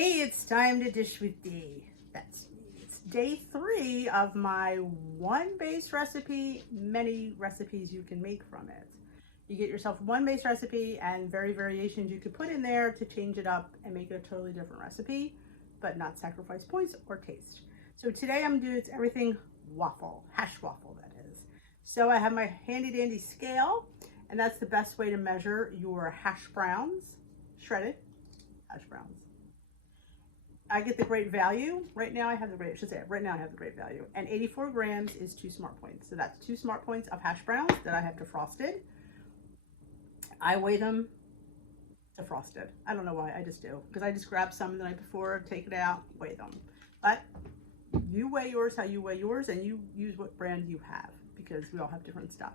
Hey, it's time to dish with Dee. That's me. It's day 3 of my one base recipe, many recipes you can make from it. You get yourself one base recipe and variations you could put in there to change it up and make it a totally different recipe, but not sacrifice points or taste. So today I'm doing everything waffle, hash waffle that is. So I have my handy dandy scale, and that's the best way to measure your hash browns, shredded hash browns. I get the great value. Right now I have the great, right now I have the great value. And 84 grams is 2 smart points. So that's 2 smart points of hash browns that I have defrosted. I weigh them defrosted. I don't know why, I just do. Because I just grab some the night before, take it out, weigh them. But you weigh yours how you weigh yours, and you use what brand you have, because we all have different stuff.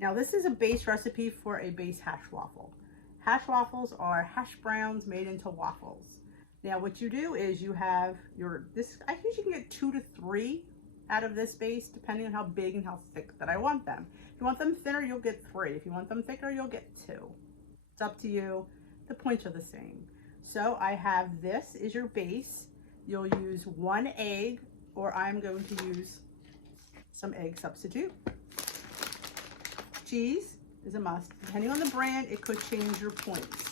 Now this is a base recipe for a base hash waffle. Hash waffles are hash browns made into waffles. Now what you do is you have I usually can get 2 to 3 out of this base, depending on how big and how thick that I want them. If you want them thinner, you'll get 3. If you want them thicker, you'll get 2. It's up to you. The points are the same. So I have, this is your base. You'll use 1 egg, or I'm going to use some egg substitute. Cheese is a must. Depending on the brand, it could change your points.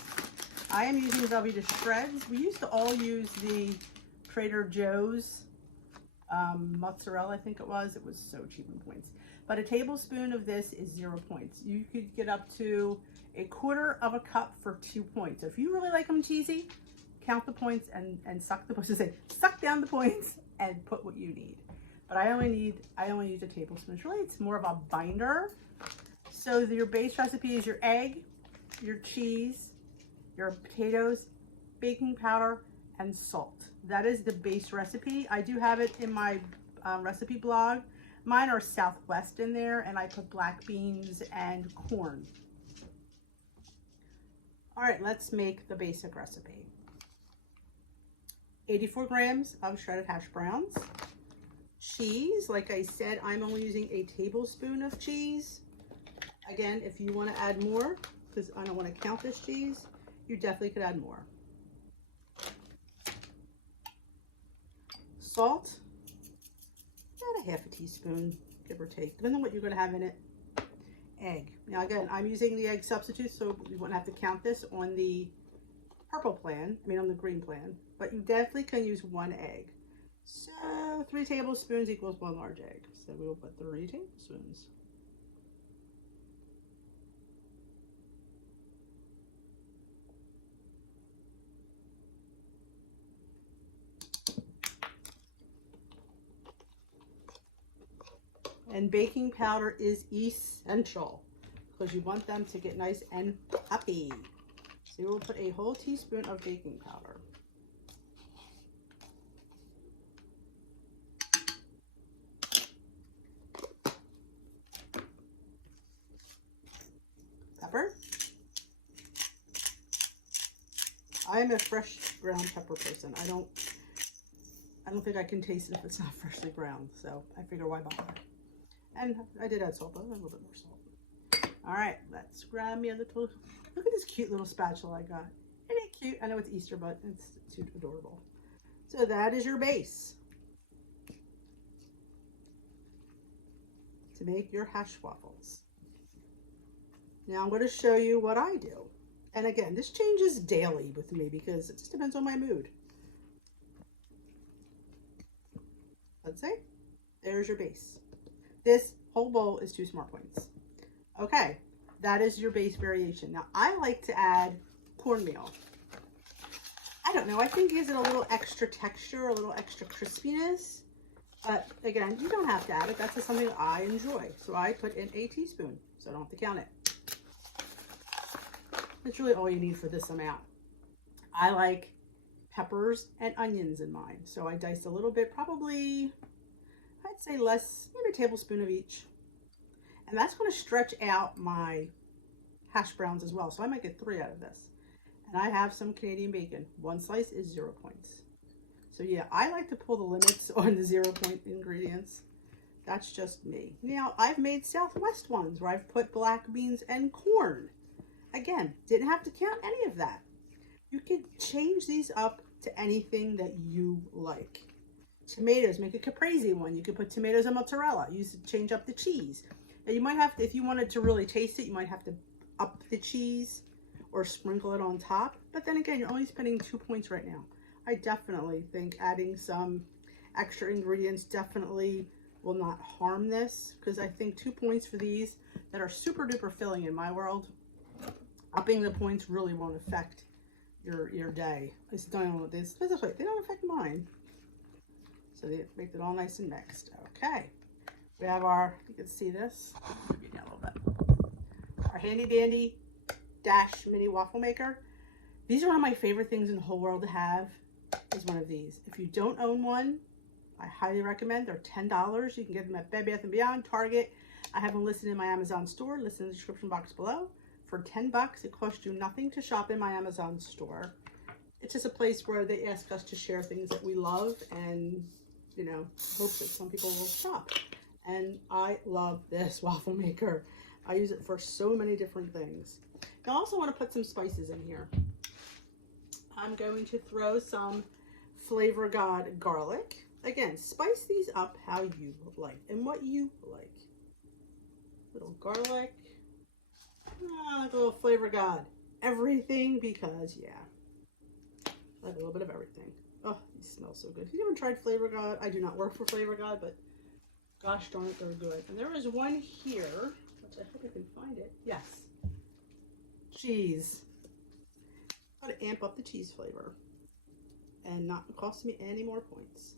I am using Velveeta Shreds. We used to all use the Trader Joe's mozzarella, I think it was. It was so cheap in points. But a tablespoon of this is 0 points. You could get up to 1/4 of a cup for 2 points. So if you really like them cheesy, count the points and suck down the points and put what you need. But I only use a tablespoon. Really, it's more of a binder. So your base recipe is your egg, your cheese, your potatoes, baking powder, and salt. That is the base recipe. I do have it in my recipe blog. Mine are Southwest in there, and I put black beans and corn. All right, let's make the basic recipe. 84 grams of shredded hash browns. Cheese, like I said, I'm only using a tablespoon of cheese. Again, if you want to add more, because I don't want to count this cheese, you definitely could add more. Salt, about a 1/2 teaspoon, give or take, depending on what you're going to have in it. Egg. Now again, I'm using the egg substitute, so we won't have to count this on the purple plan, on the green plan, but you definitely can use 1 egg. So 3 tablespoons equals 1 large egg. So we will put 3 tablespoons. And baking powder is essential because you want them to get nice and puffy. So we'll put a whole teaspoon of baking powder. Pepper. I am a fresh ground pepper person. I don't think I can taste it if it's not freshly ground, so I figure why bother. And I did add salt, but a little bit more salt. All right, let's grab me a little, look at this cute little spatula I got. Isn't it cute? I know it's Easter, but it's too adorable. So that is your base to make your hash waffles. Now I'm going to show you what I do. And again, this changes daily with me because it just depends on my mood. Let's say, there's your base. This whole bowl is 2 smart points. Okay, that is your base variation. Now, I like to add cornmeal. I don't know, I think it gives it a little extra texture, a little extra crispiness. But again, you don't have to add it. That's just something I enjoy. So I put in a teaspoon, so I don't have to count it. That's really all you need for this amount. I like peppers and onions in mine. So I diced a little bit, probably, I'd say less, maybe a tablespoon of each. And that's going to stretch out my hash browns as well. So I might get 3 out of this. And I have some Canadian bacon. 1 slice is 0 points. So yeah, I like to pull the limits on the 0 point ingredients. That's just me. Now, I've made Southwest ones where I've put black beans and corn. Again, didn't have to count any of that. You could change these up to anything that you like. Tomatoes, make a caprese one. You could put tomatoes and mozzarella. Change up the cheese. Now you might have to, if you wanted to really taste it, you might have to up the cheese or sprinkle it on top. But then again, you're only spending 2 points right now. I definitely think adding some extra ingredients definitely will not harm this, because I think 2 points for these that are super duper filling in my world, upping the points really won't affect your day. It's done with this. They don't affect mine. So they make it all nice and mixed. Okay. We have our, you can see this, a little bit. Our handy dandy Dash mini waffle maker. These are one of my favorite things in the whole world to have, is one of these. If you don't own one, I highly recommend. They're $10. You can get them at Bed Bath & Beyond, Target. I have them listed in my Amazon store. Listen in the description box below. For $10, it costs you nothing to shop in my Amazon store. It's just a place where they ask us to share things that we love and, you know, hope that some people will shop. And I love this waffle maker. I use it for so many different things. I also want to put some spices in here. I'm going to throw some Flavor God garlic. Again, spice these up how you like and what you like. Little garlic. Like a little Flavor God. Everything, because, yeah. I like a little bit of everything. Oh, these smell so good. Have you ever tried Flavor God? I do not work for Flavor God, but gosh darn it, they're good. And there is one here, which I hope I can find it. Yes. Cheese. Got to amp up the cheese flavor and not cost me any more points.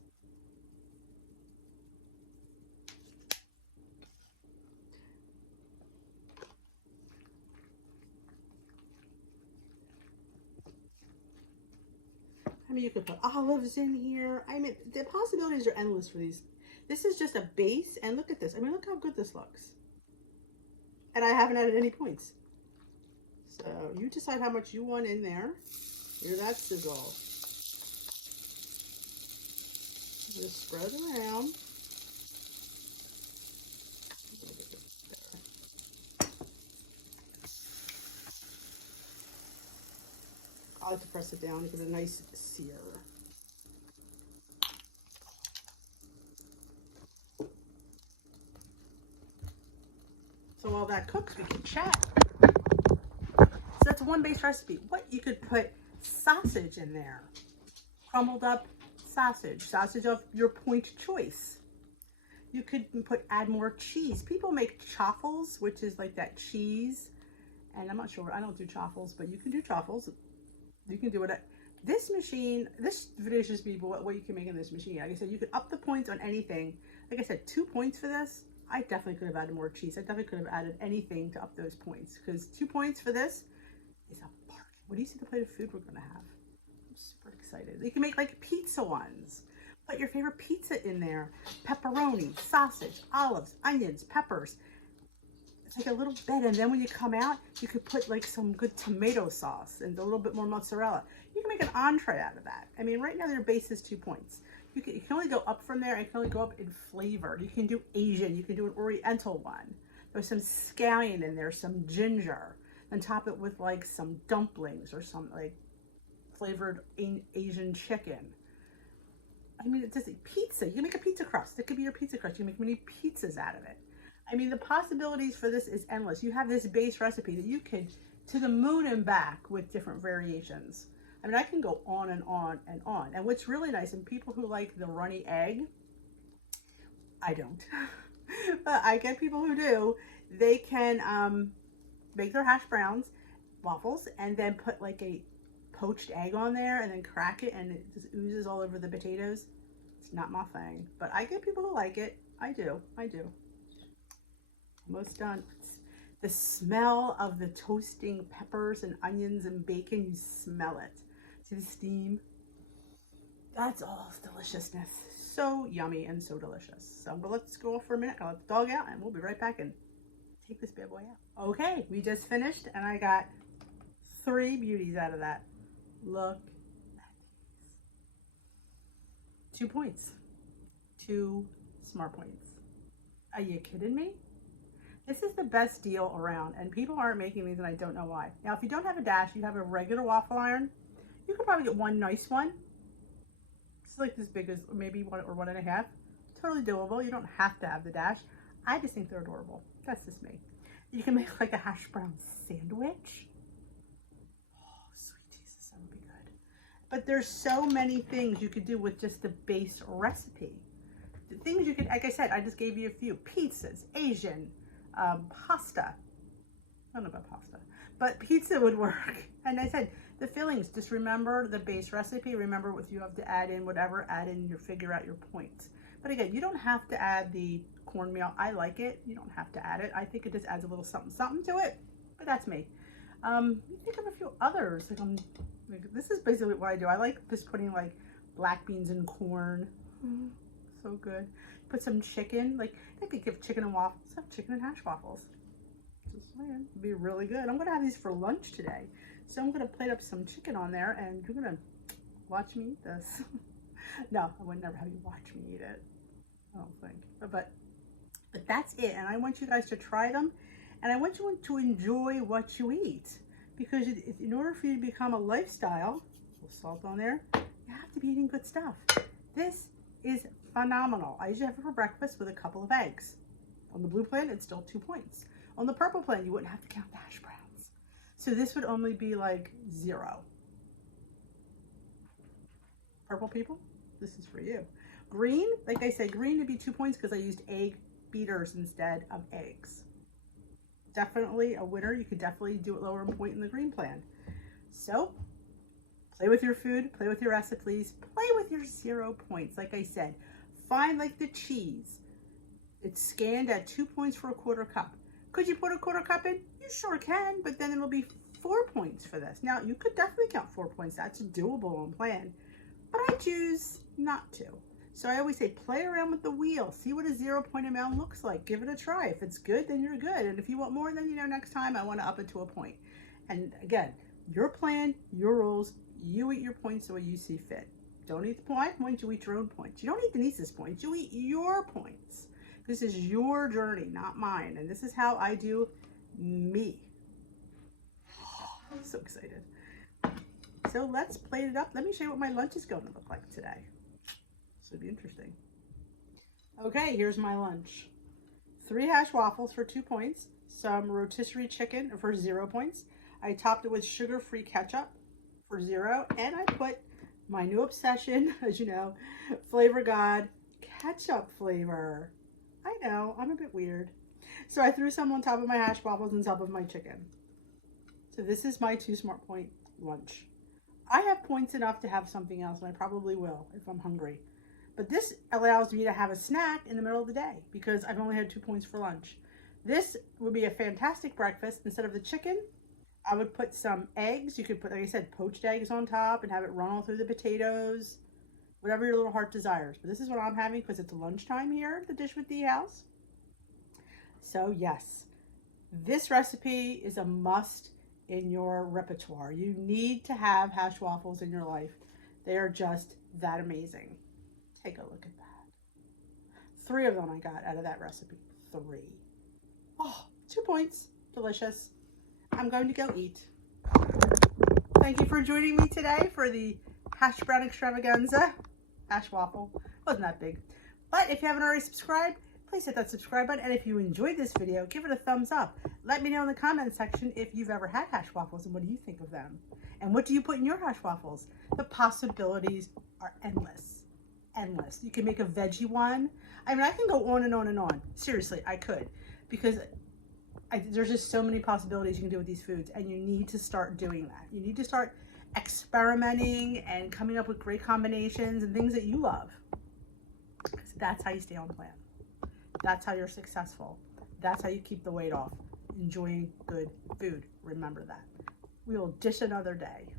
I mean, you could put olives in here. I mean, the possibilities are endless for these. This is just a base, and look at this. I mean, look how good this looks. And I haven't added any points. So you decide how much you want in there. Hear that sizzle. Just spread it around. I like to press it down to give it a nice sear. So while that cooks, we can chat. So that's a one base recipe. What, you could put sausage in there. Crumbled up sausage. Sausage of your point choice. You could add more cheese. People make chaffles, which is like that cheese. And I'm not sure, I don't do chaffles, but you can do chaffles. You can do it at this machine. This video shows people what you can make in this machine. Like I said, you could up the points on anything. Like I said, 2 points for this. I definitely could have added more cheese. I definitely could have added anything to up those points, because 2 points for this is a bargain. What do you see the plate of food we're going to have? I'm super excited. You can make like pizza ones. Put your favorite pizza in there. Pepperoni, sausage, olives, onions, peppers. It's like a little bed, and then when you come out, you could put like some good tomato sauce and a little bit more mozzarella. You can make an entree out of that. I mean, right now their base is 2 points. You can only go up from there. It can only go up in flavor. You can do Asian. You can do an Oriental one. There's some scallion in there, some ginger. Then top it with like some dumplings or some like flavored Asian chicken. I mean, it's just pizza. You can make a pizza crust. It could be your pizza crust. You can make mini pizzas out of it. I mean, the possibilities for this is endless. You have this base recipe that you could to the moon and back with different variations. I mean, I can go on and on and on. And what's really nice, and people who like the runny egg, I don't, but I get people who do, they can make their hash browns, waffles, and then put like a poached egg on there and then crack it, and it just oozes all over the potatoes. It's not my thing, but I get people who like it. I do. Almost done. The smell of the toasting peppers and onions and bacon, you smell it. See the steam? That's all deliciousness. So yummy and so delicious. So but let's go off for a minute. I'll let the dog out and we'll be right back and take this bad boy out. Okay, we just finished and I got 3 beauties out of that. Look at these. 2 points. 2 smart points. Are you kidding me? This is the best deal around, and people aren't making these, and I don't know why. Now, if you don't have a Dash, you have a regular waffle iron, you could probably get one nice one, It's like this big as maybe 1 or 1.5. Totally doable. You don't have to have the dash. I just think they're adorable. That's just me. You can make like a hash brown sandwich. Oh, sweet Jesus, that would be good. But there's so many things you could do with just the base recipe. The things you could, like I said, I just gave you a few. Pizzas, Asian, pasta. I don't know about pasta, but pizza would work. And I said, the fillings, just remember the base recipe. Remember what you have to add in, whatever, add in your, figure out your points. But again, you don't have to add the cornmeal. I like it. You don't have to add it. I think it just adds a little something, something to it, but that's me. Think of a few others. Like this is basically what I do. I like just putting like black beans and corn. So good. Put some chicken, like they could give chicken and waffles. Have chicken and hash waffles. Just saying, it'd be really good. I'm gonna have these for lunch today, so I'm gonna plate up some chicken on there, and you're gonna watch me eat this. No, I would never have you watch me eat it. I don't think. But that's it. And I want you guys to try them, and I want you to enjoy what you eat, because in order for you to become a lifestyle, a little salt on there, you have to be eating good stuff. This is phenomenal. I usually have it for breakfast with a couple of eggs. On the blue plan, it's still 2 points. On the purple plan, you wouldn't have to count the hash browns. So this would only be like 0. Purple people, this is for you. Green, like I said, green would be 2 points because I used egg beaters instead of eggs. Definitely a winner. You could definitely do it lower in point in the green plan. So play with your food, play with your recipes, play with your 0 points. Like I said, find like the cheese. It's scanned at 2 points for a 1/4 cup. Could you put a 1/4 cup in? You sure can, but then it'll be 4 points for this. Now, you could definitely count 4 points. That's doable on plan, but I choose not to. So I always say, play around with the wheel. See what a 0 point amount looks like. Give it a try. If it's good, then you're good. And if you want more, then, you know, next time I want to up it to a point. And again, your plan, your rules, you eat your points the way you see fit. Don't eat my points, you eat your own points. You don't eat Denise's points, you eat your points. This is your journey, not mine. And this is how I do me. I'm so excited. So let's plate it up. Let me show you what my lunch is going to look like today. This will be interesting. Okay, here's my lunch. 3 hash waffles for 2 points. Some rotisserie chicken for 0 points. I topped it with sugar-free ketchup for 0. And I put my new obsession, as you know, Flavor God ketchup flavor. I know, I'm a bit weird. So I threw some on top of my hash waffles on top of my chicken. So this is my 2 smart point lunch. I have points enough to have something else, and I probably will if I'm hungry. But this allows me to have a snack in the middle of the day because I've only had 2 points for lunch. This would be a fantastic breakfast. Instead of the chicken, I would put some eggs. You could put, like I said, poached eggs on top and have it run all through the potatoes. Whatever your little heart desires. But this is what I'm having because it's lunchtime here at the Dish with D house. So yes, this recipe is a must in your repertoire. You need to have hash waffles in your life. They are just that amazing. Take a look at that. 3 of them I got out of that recipe. 3. Oh, 2 points. Delicious. I'm going to go eat. Thank you for joining me today for the hash brown extravaganza. Hash waffle. Wasn't that big. But if you haven't already subscribed, please hit that subscribe button. And if you enjoyed this video, give it a thumbs up. Let me know in the comment section if you've ever had hash waffles and what do you think of them. And what do you put in your hash waffles? The possibilities are endless. Endless. You can make a veggie one. I mean, I can go on and on and on. Seriously, I could. Because there's just so many possibilities you can do with these foods. And you need to start doing that. You need to start experimenting and coming up with great combinations and things that you love. Because that's how you stay on plan. That's how you're successful. That's how you keep the weight off. Enjoying good food. Remember that. We will dish another day.